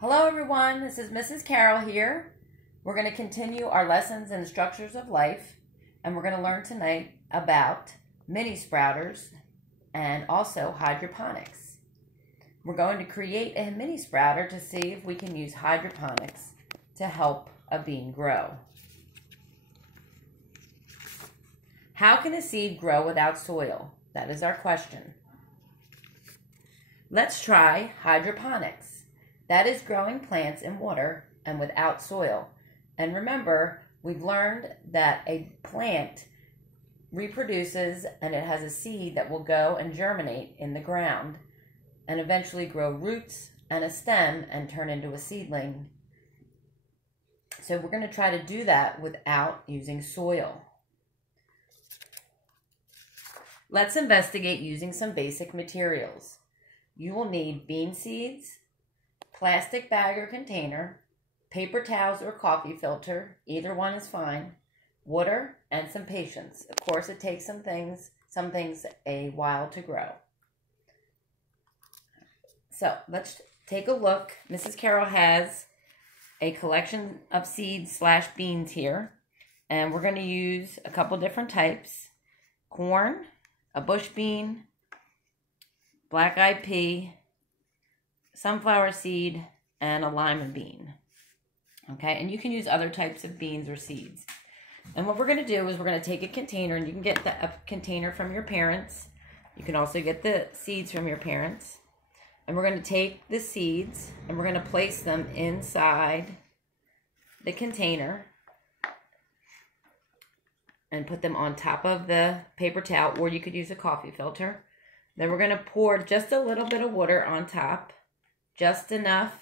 Hello everyone, this is Mrs. Carol here. We're going to continue our lessons in structures of life, and we're going to learn tonight about mini sprouters and also hydroponics. We're going to create a mini sprouter to see if we can use hydroponics to help a bean grow. How can a seed grow without soil? That is our question. Let's try hydroponics. That is growing plants in water and without soil. And remember, we've learned that a plant reproduces and it has a seed that will go and germinate in the ground and eventually grow roots and a stem and turn into a seedling. So we're going to try to do that without using soil. Let's investigate using some basic materials. You will need bean seeds, plastic bag or container, paper towels or coffee filter, either one is fine, water, and some patience. Of course, it takes some things a while to grow. So let's take a look. Mrs. Carol has a collection of seeds / beans here, and we're going to use a couple different types: corn, a bush bean, black-eyed pea, sunflower seed, and a lima bean. Okay, and you can use other types of beans or seeds. And what we're going to do is we're going to take a container, and you can get a container from your parents. You can also get the seeds from your parents. And we're going to take the seeds, and we're going to place them inside the container and put them on top of the paper towel, or you could use a coffee filter. Then we're going to pour just a little bit of water on top, just enough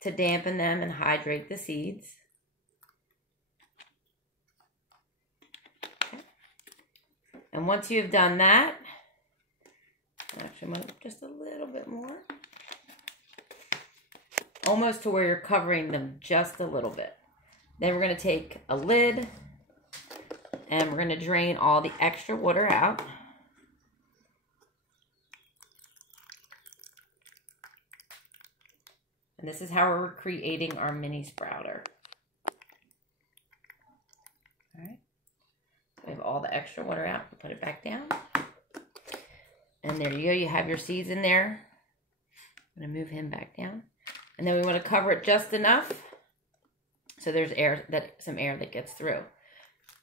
to dampen them and hydrate the seeds. Okay. And once you've done that, actually I'm going to just a little bit more, almost to where you're covering them just a little bit. Then we're going to take a lid and we're going to drain all the extra water out. And this is how we're creating our mini sprouter. All right. We have all the extra water out. Put it back down. And there you go. You have your seeds in there. I'm going to move him back down. And then we want to cover it just enough so there's some air that gets through.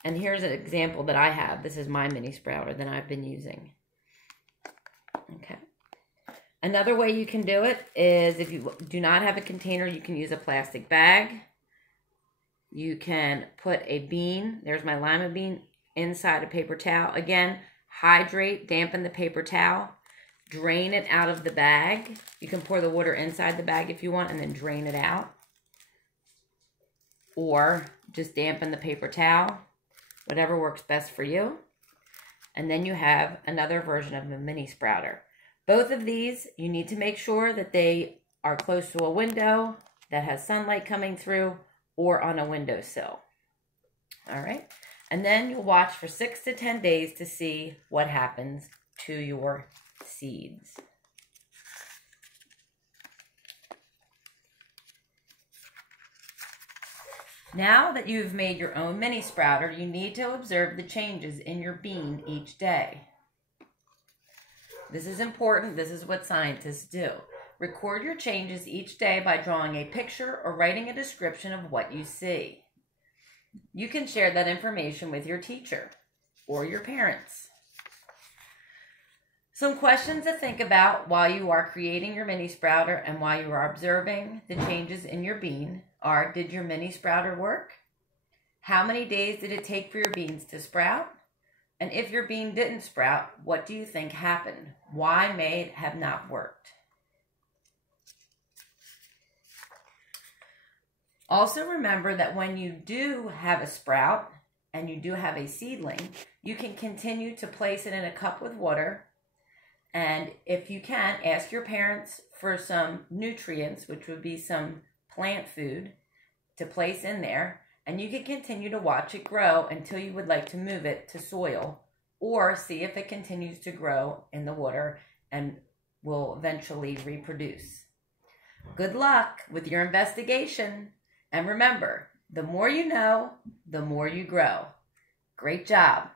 And here's an example that I have. This is my mini sprouter that I've been using. Okay. Another way you can do it is, if you do not have a container, you can use a plastic bag. You can put a bean, there's my lima bean, inside a paper towel. Again, hydrate, dampen the paper towel, drain it out of the bag. You can pour the water inside the bag if you want and then drain it out. Or just dampen the paper towel, whatever works best for you. And then you have another version of a mini sprouter. Both of these, you need to make sure that they are close to a window that has sunlight coming through, or on a windowsill. All right. And then you'll watch for 6 to 10 days to see what happens to your seeds. Now that you've made your own mini sprouter, you need to observe the changes in your bean each day. This is important. This is what scientists do. Record your changes each day by drawing a picture or writing a description of what you see. You can share that information with your teacher or your parents. Some questions to think about while you are creating your mini sprouter and while you are observing the changes in your bean are: did your mini sprouter work? How many days did it take for your beans to sprout? And if your bean didn't sprout, what do you think happened? Why may it have not worked? Also remember that when you do have a sprout and you do have a seedling, you can continue to place it in a cup with water. And if you can, ask your parents for some nutrients, which would be some plant food, to place in there. And you can continue to watch it grow until you would like to move it to soil, or see if it continues to grow in the water and will eventually reproduce. Good luck with your investigation. And remember, the more you know, the more you grow. Great job.